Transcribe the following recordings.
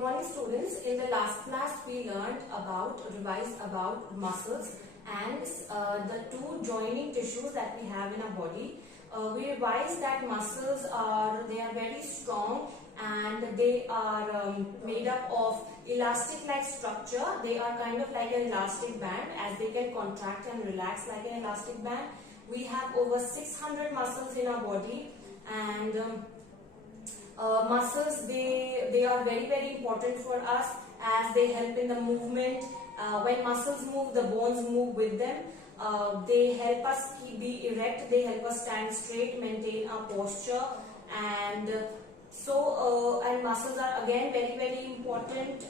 morning students. In the last class we revised about muscles and the two joining tissues that we have in our body. We revised that muscles are very strong and they are made up of elastic like structure. They are kind of like an elastic band, as they can contract and relax like an elastic band. We have over 600 muscles in our body, and muscles, they are very important for us, as they help in the movement. When muscles move, the bones move with them. They help us be erect, they help us stand straight, maintain our posture, and and muscles are again very important.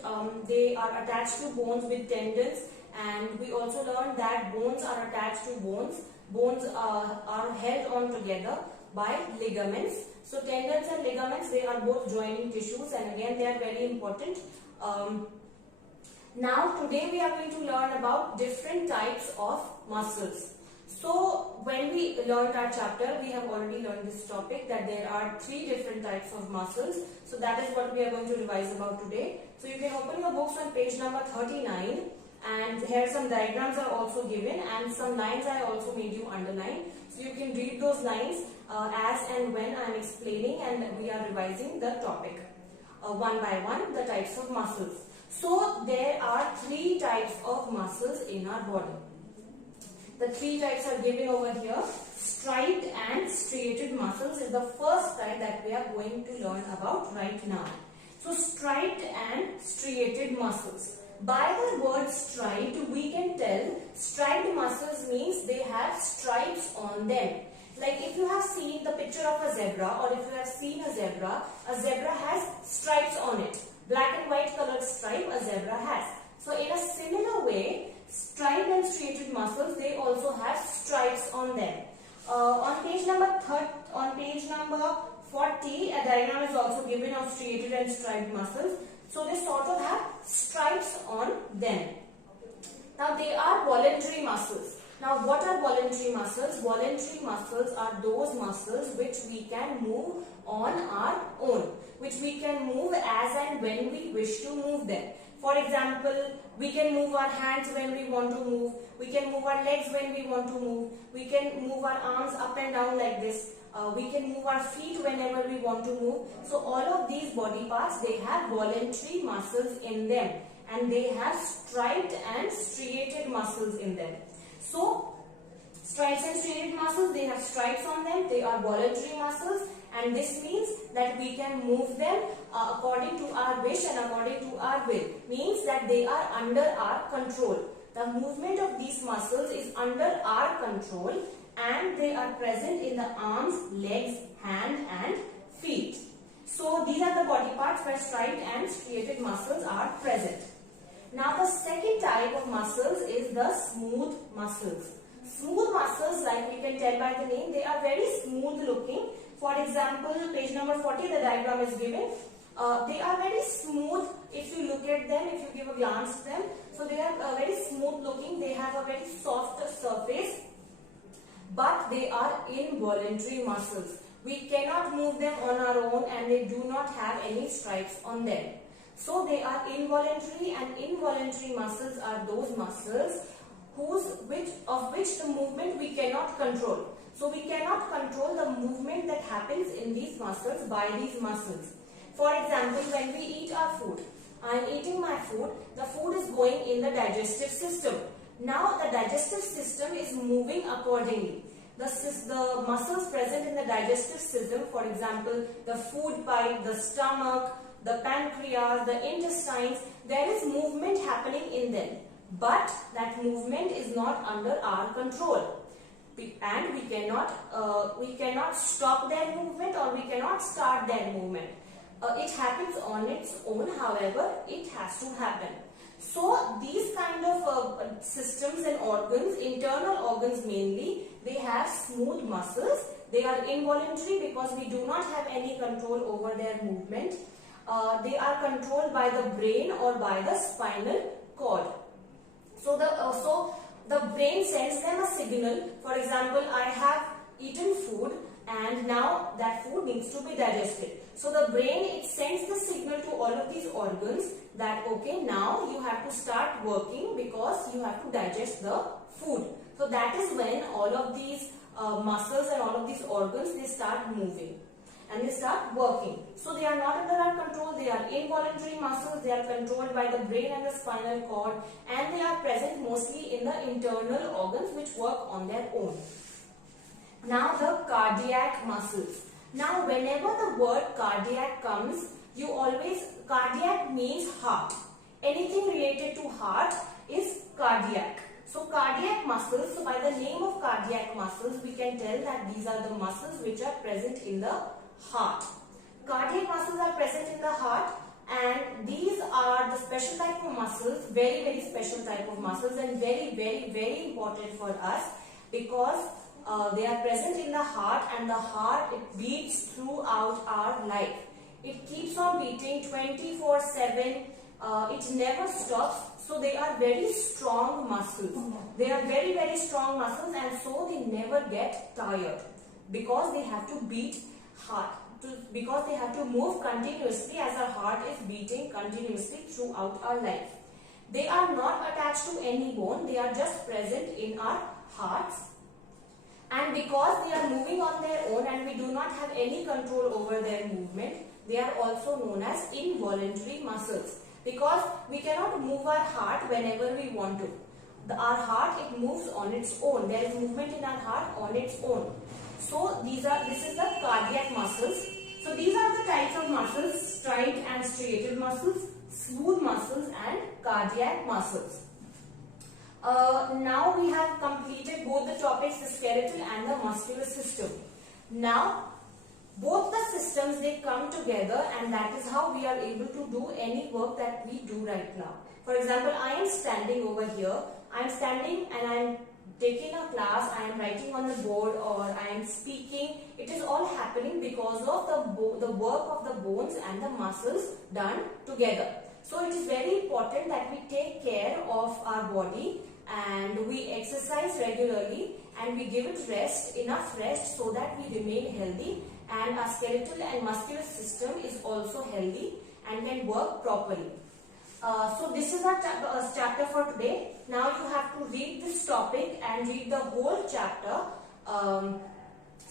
They are attached to bones with tendons, and we also learned that bones are attached to bones. Bones are held on together by ligaments. So tendons and ligaments, they are both joining tissues, and again they are very important. Now today we are going to learn about different types of muscles. So when we learned our chapter, we have already learned this topic, that there are 3 different types of muscles. So that is what we are going to revise about today. So you can open your books on page number 39, and here some diagrams are also given, and some lines I also made you underline. So you can read those lines as and when I am explaining, and we are revising the topic one by one, the types of muscles. So there are 3 types of muscles in our body. The 3 types are given over here. Striped and striated muscles is the first type that we are going to learn about right now. So striped and striated muscles. By the word striped, we can tell striped muscles means they have stripes on them. Like if you have seen the picture of a zebra, or if you have seen a zebra has stripes on it. Black and white colored stripe a zebra has. So in a similar way, striped and striated muscles, they also have stripes on them. On page number 40, a diagram is also given of striated and striped muscles. So they sort of have stripes on them. Now they are voluntary muscles. Now what are voluntary muscles? Voluntary muscles are those muscles which we can move on our own, which we can move as and when we wish to move them. For example, we can move our hands when we want to move. We can move our legs when we want to move. We can move our arms up and down like this. We can move our feet whenever we want to move. So all of these body parts, they have voluntary muscles in them, and they have striped and striated muscles in them. So stripes and striated muscles, they have stripes on them. They are voluntary muscles, and this means that we can move them according to our wish and according to our will. Means that they are under our control. The movement of these muscles is under our control, and they are present in the arms, legs, hand and feet. So these are the body parts where striped and striated muscles are present. Now the second type of muscles is the smooth muscles. Smooth muscles, like we can tell by the name, they are very smooth looking. For example, page number 40, the diagram is given. They are very smooth if you look at them, if you give a glance to them. So they are very smooth looking. They have a very soft surface, but they are involuntary muscles. We cannot move them on our own, and they do not have any stripes on them. So they are involuntary, and involuntary muscles are those muscles of which the movement we cannot control. So we cannot control the movement that happens in these muscles by these muscles. For example, when we eat our food, I am eating my food, the food is going in the digestive system. Now the digestive system is moving accordingly. The muscles present in the digestive system, for example, the food pipe, the stomach, the pancreas, the intestines, there is movement happening in them. But that movement is not under our control. And we cannot stop their movement, or we cannot start their movement. It happens on its own, however, it has to happen. So these kind of systems and organs, internal organs mainly, they have smooth muscles. They are involuntary because we do not have any control over their movement. They are controlled by the brain or by the spinal cord. So the brain sends them a signal. For example, I have eaten food and now that food needs to be digested. So the brain, it sends the signal to all of these organs that okay, now you have to start working because you have to digest the food. So that is when all of these muscles and all of these organs, they start moving and they start working. So they are not under our control, they are involuntary muscles, they are controlled by the brain and the spinal cord, and they are present mostly in the internal organs which work on their own. Now the cardiac muscles. Now whenever the word cardiac comes, you always, cardiac means heart. Anything related to heart is cardiac. So cardiac muscles, so by the name of cardiac muscles, we can tell that these are the muscles which are present in the heart. Cardiac muscles are present in the heart, and these are the special type of muscles, very special type of muscles, and very important for us because they are present in the heart, and the heart, it beats throughout our life. It keeps on beating 24/7. It never stops. So they are very strong muscles. They are very strong muscles, and so they never get tired because they have to beat heart, because they have to move continuously as our heart is beating continuously throughout our life. They are not attached to any bone. They are just present in our hearts. And because they are moving on their own and we do not have any control over their movement, they are also known as involuntary muscles. Because we cannot move our heart whenever we want to. Our heart, it moves on its own. There is movement in our heart on its own. So this is the cardiac muscles. So these are the types of muscles: striped and striated muscles, smooth muscles, and cardiac muscles. Now we have completed both the topics, the skeletal and the muscular system. Now both the systems, they come together, and that is how we are able to do any work that we do right now. For example, I am standing over here. I am standing and I am taking a class. I am writing on the board, or I am speaking. It is all happening because of the work of the bones and the muscles done together. So it is very important that we take care of our body and we exercise regularly and we give it rest, enough rest, so that we remain healthy and our skeletal and muscular system is also healthy and can work properly. So this is our chapter for today. Now you have to read this topic and read the whole chapter.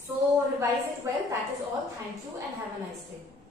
So revise it well. That is all. Thank you and have a nice day.